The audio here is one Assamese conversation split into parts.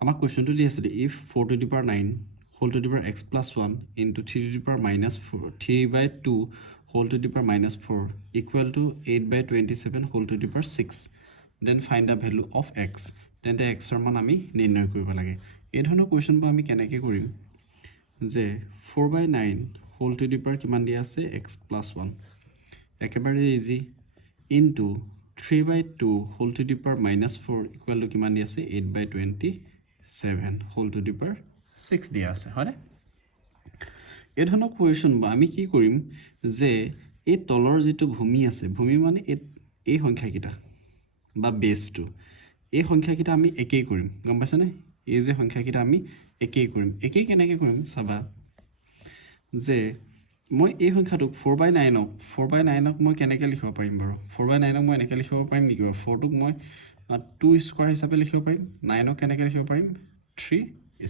আমাক কুৱেশ্যনটো দি আছিলে if 4 to the power 9 whole to the power x plus 1 into 3 to the power minus 4 3/2 whole to the power minus 4 equal to 8/27 whole to the power 6 then find the value of x তেন্তে x ৰ মান আমি নিৰ্ণয় কৰিব লাগে এই ধৰণৰ কুৱেশ্যনবোৰ আমি কেনেকৈ কৰিম যে 4/9 whole to the power কিমান দিয়া আছে x plus 1 একেবাৰে easy into 3/2 whole to the power minus 4 equal to কিমান দিয়া আছে 8/27 whole to the power 6 দিয়া আছে হয়নে এই ধৰণৰ কুৱেশ্যন বা আমি কি কৰিম যে এই তলৰ যেটো ভূমি আছে ভূমি মানে এই সংখ্যাকিটা বা বেসটো এই সংখ্যাকিটা আমি একেই কৰিম গম পাইছানে এই যে সংখ্যাকিটা আমি একেই কৰিম একেই কেনেকৈ কৰিম চাবা যে মই এই সংখ্যাটোক 4/9 ক মই কেনেকৈ লিখিব পাৰিম বাৰু 4/9 ক মই এনেকৈ লিখিব পাৰিম নেকি 4 টোক মই 2 স্কয়াৰ হিচাপে লিখিব পাৰিম 9 ক কেনেকৈ লিখিব পাৰিম 3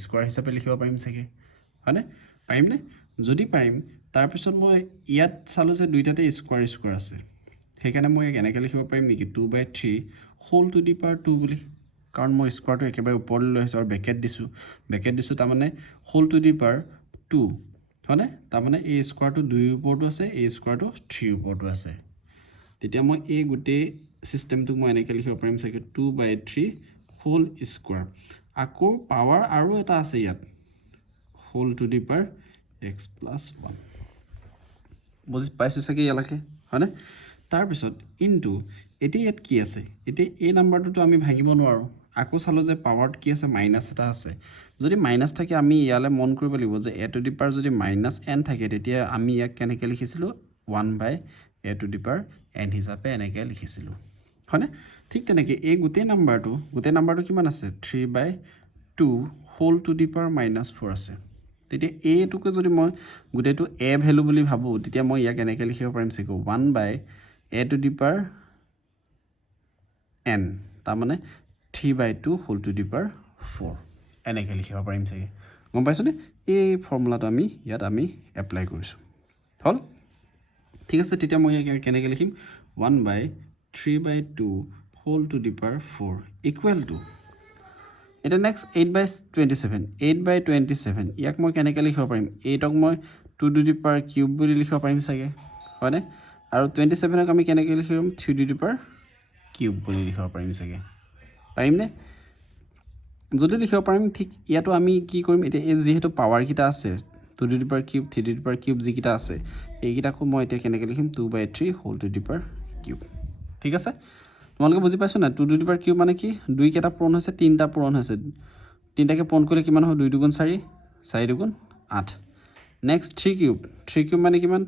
স্কয়াৰ হিচাপে লিখিব পাৰিম চাগে হয়নে পাৰিম নে যদি পাৰিম তাৰ পিছত মই ইয়াত চালো যে দুইটাতে স্কয়াৰ আছে সেইকাৰণে মই কেনেকৈ লিখিব পাৰিম নেকি 2/3 হোল টু দি পাৱাৰ 2 বুলি কাৰণ মই স্কয়াৰটো একেবাৰে ওপৰলৈ লৈ আহিছো আৰু ব্ৰেকেট দিছো তাৰ মানে হোল টু দি পাৱাৰ 2 হয়নে তাৰ মানে এই স্কয়াৰটো 2 ৰ ওপৰতো আছে এই স্কয়াৰটো 3 ৰ ওপৰতো আছে তেতিয়া মই এই গোটেই সিস্টেমটো মই এনেকৈ লিখিব পাৰিম চাগে 2/3 হোল স্কয়াৰ আকৌ পাৱাৰ আৰু এটা আছে ইয়াত whole to the power x plus 1 বুজি পাইছো চাগে ইয়ালৈকে হয়নে তাৰ পিছত ইনটু এতিয়া ইয়াত কি আছে এতিয়া এই নাম্বাৰটো আমি ভাঙিব নোৱাৰো আকৌ চালো যে পাৱাৰত কি আছে মাইনাস এটা আছে যদি মাইনাস থাকে আমি ইয়ালে মন কৰিব লাগিব যে a টু দি পাৱাৰ যদি -n থাকে তেতিয়া আমি ইয়াক কেনেকৈ লিখিছিলো 1/a two the power n হিচাপে এনেকৈ লিখিছিলো হয়নে ঠিক তেনেকৈ এই গোটেই নাম্বাৰটো কিমান আছে 3/2 হোল টু দি পাৱাৰ -4 আছে তেতিয়া a টুকে যদি মই গোটেইটো a ভ্যালু বুলি ভাবো তেতিয়া মই ইয়াক এনেকৈ লিখিব পাৰিম চাগে 1/a two the power n তাৰ মানে 3/2 হোল টু দি পাৱাৰ 4 এনেকৈ লিখিব পাৰিম চাগে গম পাইছনে এই ফৰ্মুলাটো আমি ইয়াত এপ্লাই কৰিছো হল ঠিক আছে তেতিয়া মই ইয়াক কেনেকৈ লিখিম 1/3/2 whole to the power 4 equal to এটা নেক্সট 8/27 ইয়াক মই কেনেকৈ লিখিব পাৰিম 8 ক মই 2 টু দি পাৱাৰ কিউব বুলি লিখিব পাৰিম চাগে হয়নে আৰু 27 ক আমি কেনেকৈ লিখিম 3 টু দি পাৱাৰ কিউব বুলি লিখিব পাৰিম চাগে পাৰিম নে যদি লিখিব পাৰিম ঠিক ইয়াতো আমি কি কৰিম এতিয়া এই যেহেতু পাৱাৰ কিটা আছে 2 to the power cube 3 to the power cube যি কিটা আছে এই কিটাকো মই এতিয়া কেনেকৈ লিখিম 2/3 whole to the power cube ঠিক আছে তোমালোকে বুজি পাইছো না 2 টু দি পাৱাৰ কিউব মানে কি 2 কেটা পূৰণ হৈছে 3টা পূৰণ হৈছে 3টাকে পূৰণ কৰিলে কিমান হয় 2 2 4 4 2 8 নেক্সট 3 কিউব মানে কিমান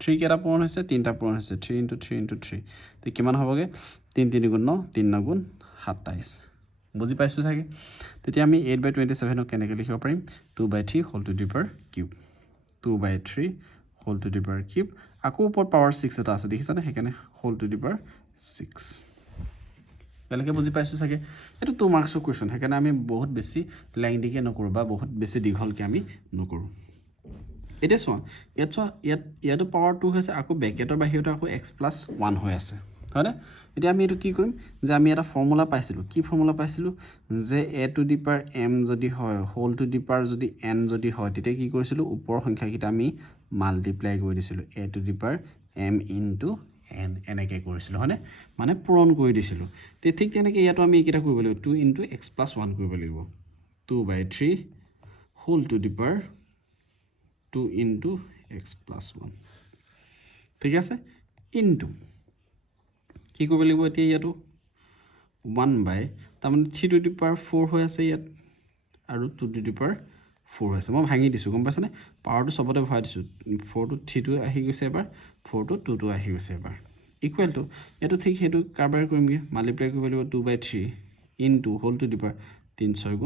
3 কেটা পূৰণ হৈছে 3টা পূৰণ হৈছে 3 * 3 * 3 তে কিমান হ'বগে 3 3 9 3 9 27 বুজি পাইছো চাগে তেতিয়া আমি 8/27 ক কেনেকৈ লিখিব পাৰিম 2/3 whole to the power cube 2/3 whole to the power cube আকৌ ওপৰত পাৱাৰ 6 এটা আছে দেখিছানে হেকানে হোল টু দি পাৱাৰ 6 বেলেগে বুজি পাইছো চাগে এটো 2 মাৰ্কছৰ কোৱেশ্চন হেকানে আমি বহুত বেছি লেংদিকে নকৰো বা বহুত বেছি দীঘলকে আমি নকৰো এতিয়া চোৱা ইয়াতো পাৱাৰ 2 হৈছে আকৌ ব্ৰেকেটৰ বাহিৰতে আকৌ x + 1 হৈ আছে হয়নে এতিয়া আমি এটো কি কৰিম যে আমি এটা ফৰ্মুলা পাইছিলো কি ফৰ্মুলা পাইছিলো যে a two the power m যদি হয় হোল টু দি পাৱাৰ যদি n যদি হয় তেতিয়া কি কৰিছিলো ওপৰৰ সংখ্যাকিটা আমি মাল্টিপ্লাই কৰি দিছিলো a two the power m * n এনেকৈ কৰিছিলো হয়নে মানে পূৰণ কৰি দিছিলো তে ঠিক তেনেকৈ ইয়াতো আমি কিটা কৰিব লাগিব 2 * x + 1 কৰিব লাগিব 2/3 whole to the power 2 * x + 1 ঠিক আছে ইনটু কি কৰিব লাগিব এতিয়া ইয়াতো 1/, তাৰ মানে 3 টু দি পাৱাৰ 4 হৈ আছে ইয়াত আৰু 2 টু দি পাৱাৰ 4 হৈছে মই ভাঙি দিছো গম পাইছানে পাৱাৰটো সবতে ভৰাই দিছো 4 টু 3 টু আহি গৈছে এবাৰ 4 টু 2 টু আহি গৈছে এবাৰ ইকুৱেল টু এটো ঠিক হেতু কাৰবাৰ কৰিমগে মাল্টিপ্লাই কৰিব লাগিব 2/3 into whole to the power 3 6 *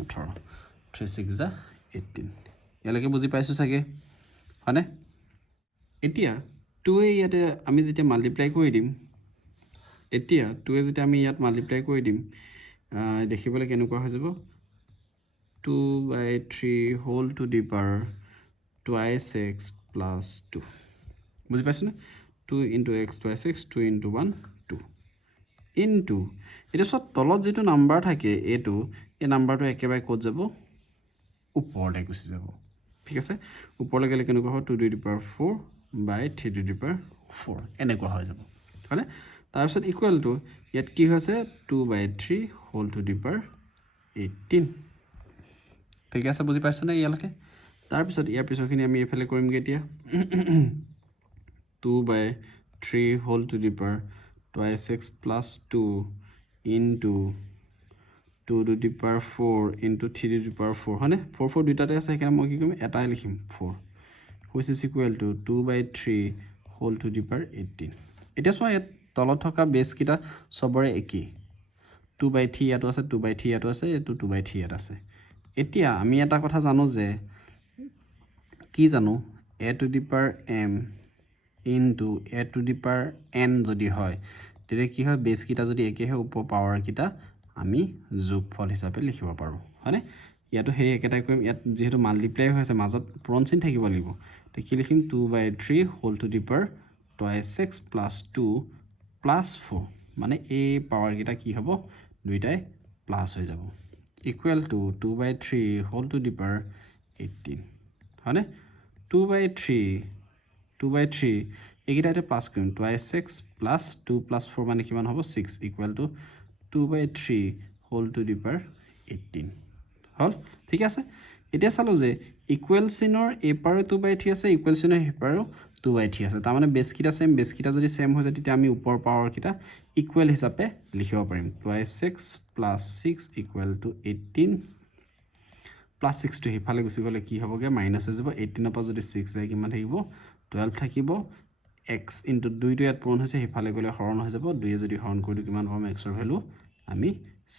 18 3 6 = 18 ইয়ালৈকে বুজি পাইছো চাগে হয়নে এতিয়া 2 এ ইয়াতে আমি যেতিয়া মাল্টিপ্লাই কৰি দিম এতিয়া 2 এ যেতিয়া আমি ইয়াত মাল্টিপ্লাই কৰি দিম দেখিবলৈ কেনেকুৱা হৈ যাব 2/3 whole to the power twice x plus 2 বুজি পাইছনে 2 * x twice x 2 * 1 2 ইনটু এইটো চব তলত যিটো নাম্বাৰ থাকে এইটো এই নাম্বাৰটো একেবাৰে ক'ত যাব ওপৰলৈ গুচি যাব ঠিক আছে ওপৰলৈ গ'লে কেনেকুৱা হ'ব 2 to the power 4 by 3 to the power 4 এনেকুৱা হৈ যাব হয়নে তাৰপিছত ইকুৱেল টু ইয়াত কি হৈছে 2/3 হোল টু দি পাৱাৰ 18 ঠিক আছে বুজি পাইছো নে ইয়ালৈকে তাৰপিছত ইয়াৰ পিছৰখিনি আমি এইফালে কৰিমগৈ এতিয়া 2/3 whole to the power 26 plus 2 into 2 to the power 4 into 3 to the power 4 হয়নে 4 4 দুইটাতে আছে সেইকাৰণে মই কি কৰিম এটাই লিখিম 4 which is equal to 2/3 whole to the power 18 এতিয়া চোৱা ইয়াত তলত থকা বেছ কিটা সবৰে একেই 2/3 ইয়াতো আছে 2/3 ইয়াতো আছে এটো 2/3 ইয়াত আছে এতিয়া আমি এটা কথা জানো যে কি জানো a to the power m into a to the power n যদি হয় তেতিয়া কি হয় বেছ কিটা যদি একে হয় উপৰ পাৱাৰ কিটা আমি যোগফল হিচাপে লিখিব পাৰো হয়নে ইয়াতো সেই একেটাই কৰিম ইয়াত যেহেতু মাল্টিপ্লাই হৈ আছে মাজত পূৰণ চিন থাকিব লাগিব তে কি লিখিম 2/3 whole to the power 26 plus 2 plus 4 মানে এই পাৱাৰ কিটা কি হ'ব দুইটাই প্লাছ হৈ যাব equal to 2/3 whole to the power 18 হয়নে 2/3 এইকেইটাতে প্লাছ কৰিম 26 প্লাছ 2 প্লাছ 4 মানে কিমান হ'ব 6 equal to 2/3 whole to the power 18 হল ঠিক আছে এতিয়া চালো যে ইকুৱেল চিনৰ এপাৰো 2/3 আছে ইকুৱেল চিনৰ হেপাৰো 2/3 আছে তাৰ মানে বেছ কিটা সেম বেছ কিটা যদি সেম হৈ যায় তেতিয়া আমি ওপৰ পাৱাৰ কিটা ইকুৱেল হিচাপে লিখিব পাৰিম 26 plus 6 equal to 18 plus 6 to হিফালে গুচি গ'লে কি হ'বগে মাইনাস হৈ যাব 18 পৰা যদি 6 যায় কিমান থাকিব 12 থাকিব x ইনটু 2 টো ইয়াত পূৰণ হৈছে হিফালে গ'লে হৰণ হৈ যাব 2 এ যদি হৰণ কৰি দিও কিমান পাম x ৰ ভ্যালু আমি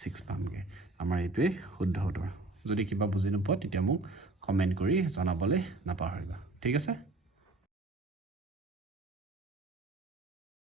6 পামগে আমাৰ এইটোৱে শুদ্ধ উত্তৰ যদি কিবা বুজি নোপোৱা তেতিয়া মোক কমেন্ট কৰি জনাবলৈ নাপাহৰিবা ঠিক আছে